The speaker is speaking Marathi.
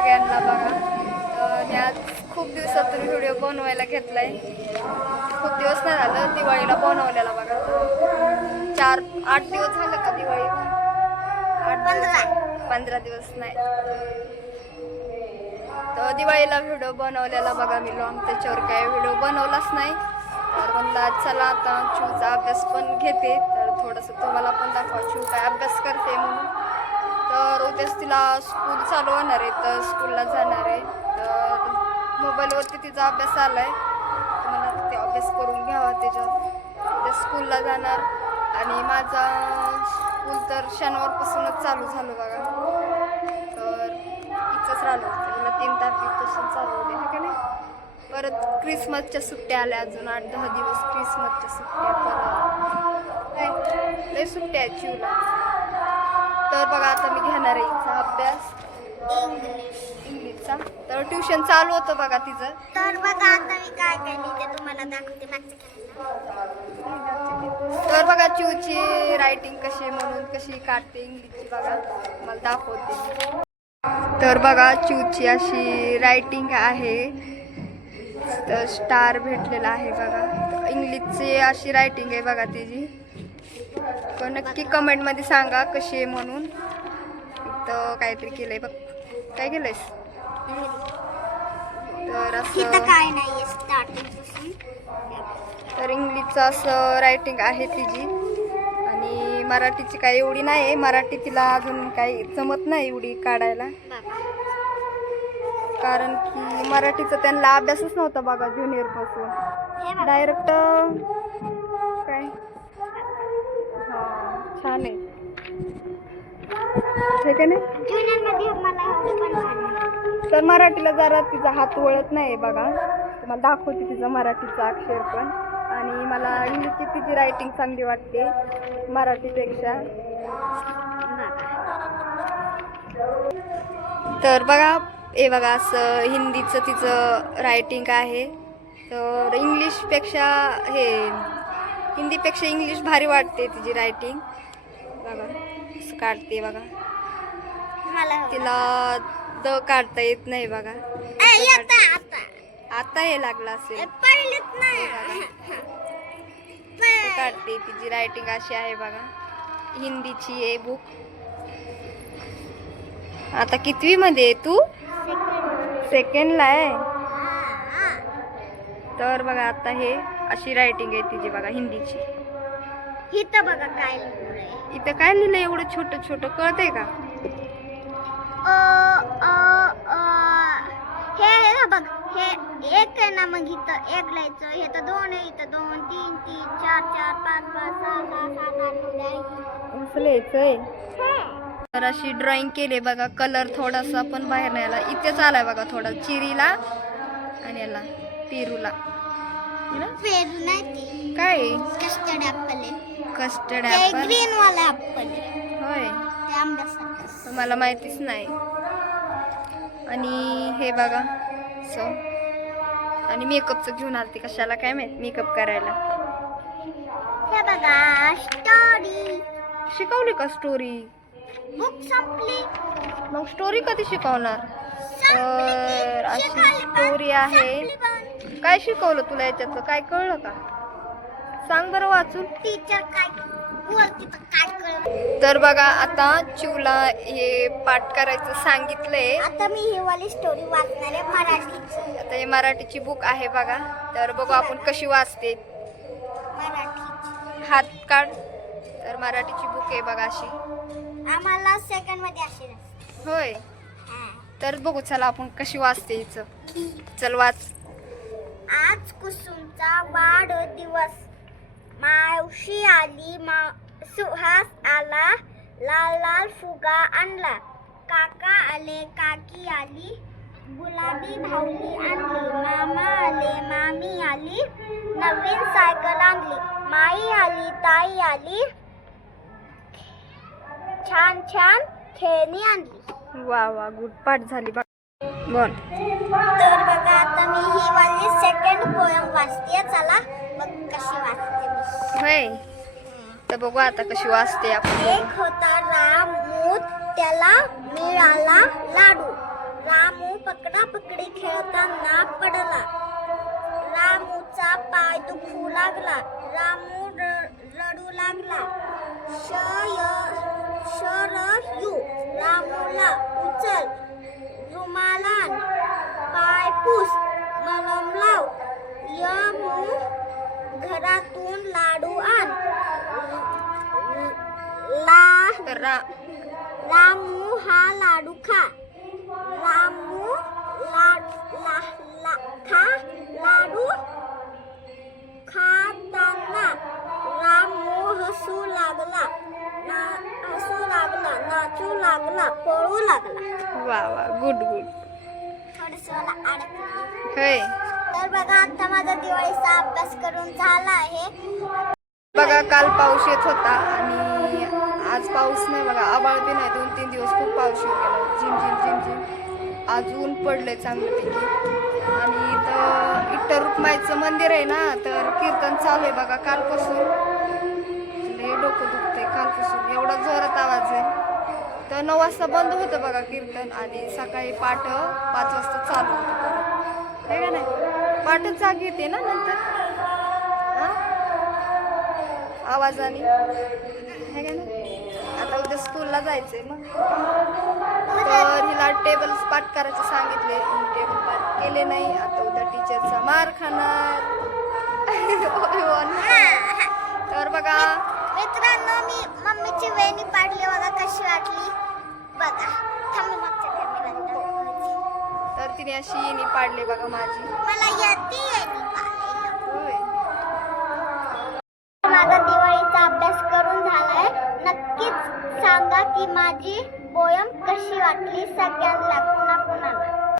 सगळ्यांना बघा. मी आज खूप दिवसातून व्हिडिओ बनवायला घेतलाय. खूप दिवस नाही झालं दिवाळीला बनवलेला बघा. चार आठ दिवस झालं का दिवाळी? आठ पंधरा. दिवस नाही. तर दिवाळीला व्हिडिओ बनवलेला बघा मी लॉंग त्याच्यावर काय व्हिडिओ बनवलाच नाही. तर म्हणलं चला आता चिवचा अभ्यास पण घेते. तर थोडंसं तुम्हाला पण दाखवा चिव काय अभ्यास करते म्हणून. तर उद्याच तिला स्कूल चालू होणार आहे तर स्कूलला जाणार आहे. तर मोबाईलवरती तिचा अभ्यास आला आहे मला ते अभ्यास करून घ्यावा त्याच्यावर उद्या स्कूलला जाणार. आणि माझा स्कूल तर शनिवारपासूनच चालू झालं बघा. तर इथंच राहिलं होतं मला तीन तारखेपासून चालू होते हा का नाही? परत क्रिसमसच्या सुट्ट्या आल्या अजून आठ दहा दिवस क्रिसमसच्या सुट्ट्या परत. नाही सुट्ट्या आहेत चिवला तर बघा आता मी घेणार आहे हिचा अभ्यास. इंग्लिशचा. तर ट्युशन चालू होतं बघा तिचं. तर बघा आता मी काय काय लिहिते तुम्हाला दाखवते तर बघा चिवची रायटिंग कशी म्हणून कशी काढते इंग्लिशची बघा. मला दाखवते तर बघा चिवची अशी रायटिंग आहे. तर स्टार भेटलेला आहे बघा. इंग्लिशची अशी रायटिंग आहे बघा तिची. तर नक्की कमेंटमध्ये सांगा कशी आहे म्हणून. इथं काहीतरी केलंय बघ. काय केलंयस? तर इथं असं काय तर इंग्लिशचं असं रायटिंग आहे तिची. आणि मराठीची काही एवढी नाही आहे मराठी तिला अजून काही जमत नाही एवढी काढायला. कारण की मराठीचा त्यांना अभ्यासच नव्हता बघा ज्युनियरपासून डायरेक्ट काय हा छान आहे. नाही. तर मराठीला जरा तिचा हात वळत नाही बघा. तुम्हाला दाखवते तिचं मराठीचं अक्षर पण. आणि मला इंग्लिशची तिची रायटिंग चांगली वाटते मराठीपेक्षा. तर बघा हे बघा असं हिंदीचं तिचं रायटिंग आहे. तर इंग्लिशपेक्षा हे हिंदीपेक्षा इंग्लिश भारी वाटते तिची रायटिंग बघा असं काढते बघा. मला तिला द काढता येत नाही बघा. आता. हे लागलं असेल. काढते तिची रायटिंग अशी आहे बघा. हिंदीची आहे बुक आता कितवी मध्ये आहे तू? सेकंडला आहे. तर बघा आता हे अशी रायटिंग आहे तिची बघा हिंदीची. इथं बघा काय लिहिलंय इथं काय लिहिलं एवढं छोटं छोटं कळतंय का अ, अ, अ, हे हे बघ हे एक आहे ना मग इथं एक लिहायचं हे तर दोन आहे इथं दोन तीन तीन चार चार पाच पाच सहा सहा सात आठ नऊ दहा असं लिहायचंय हे. तर अशी ड्रॉइंग केली बघा कलर थोडासा पण बाहेर नाही आला इथेच आलाय बघा थोडा चिरीला आणि याला पेरूला है ना? पेरू नाही ते. काय? कस्टर्ड ऍपल आहे. कस्टर्ड ऍपल ग्रीन वाला ऍपल आहे. होय. ते आंब्यासारखं. मला माहितीच नाही. आणि हे बघा. सो आणि मेकअपचं घेऊन आलते कशाला? काय माहीत? मेकअप करायला. हे बघा स्टोरी शिकवली का स्टोरी बुक संपली. मग स्टोरी कधी शिकवणार? तर अशी स्टोरी आहे. काय शिकवलं तुला याच्यातलं? काय कळलं का? सांग बरं वाचून. टीचर काय बोलते तर काय कळलं तर बघा आता चिवला हे पाठ करायचं सांगितलंय. आता मी ही वाली स्टोरी वाचणार आहे मराठीची. आता हे मराठीची बुक आहे बघा. तर बघू आपण कशी वाचते. मराठीची. हात काढ. तर मराठीची बुक आहे बघा अशी. आम्हाला सेकंडमध्ये अशी. होय. तर बघू चला आपण कशी वाचते हिचं. चल वाच. आज कुसुमचा वाढदिवस. मावशी आली मा सुहास आला लाल लाल फुगा आणला. काका आले काकी आली गुलाबी भाऊली आणली मामा आले मामी आली नवीन सायकल आणली माई आली ताई आली छान छान खेळणी आणली. वा वा गुडपाठ झाली. बोल. तर बघा आता मी ही वाली सेकंड पोयम वाचते. चला बघ कशी वाचते मी. होय. तर बघू आता कशी वाचते आपण. एक होता राम त्याला मिळाला लाडू. राम खेळताना पडला. रामूचा पाय दुखू लागला. रामू रडू लागला. शय पाय पुस मलम लाव यमू घरातून लाडू आण ला तर रा रामू हा लाडू खा रामू ला, ला, ला, खा लाडू खाताना रामू हसू लागला ना हसू लागला नाचू लागला पळू लागला वा वा गुड गुड अडकलं होय. तर बघा आता माझा दिवाळीचा अभ्यास करून झाला आहे. बघा काल पाऊस येत होता आणि आज पाऊस नाही बघा आबाळ बी नाही. दोन तीन दिवस खूप पाऊस येऊन गेला झिम झिम झिम झिम. आज ऊन पडलंय चांगल्यापैकी आणि इथं इट्टर रुक्माईचं मंदिर आहे ना तर कीर्तन चालू आहे बघा कालपासून. नऊ वाजता बंद होतं बघा कीर्तन आणि सकाळी पाठ पाच वाजता चालू होतं हे का नाही? पाठच जाग येते ना नंतर? हां? आवाजाने? हे का ना आता उद्या स्कूलला जायचंय मग. तर हिला टेबल्स पाठ करायचं सांगितले टेबल पाठ केले नाही. आता उद्या टीचरचा मार खाणार होय, हो ना. तर बघा मित्रांनो मी मम्मीची वेणी पाडली बघा कशी वाटली बघा थांब मी मागच्या कॅमेऱ्यात दाखवते. तर तिने अशी येणी पाडली बघा माझी. मला येते होय. माझा दिवाळीचा अभ्यास करून झालाय. नक्कीच सांगा की माझी पोयम कशी वाटली सगळ्या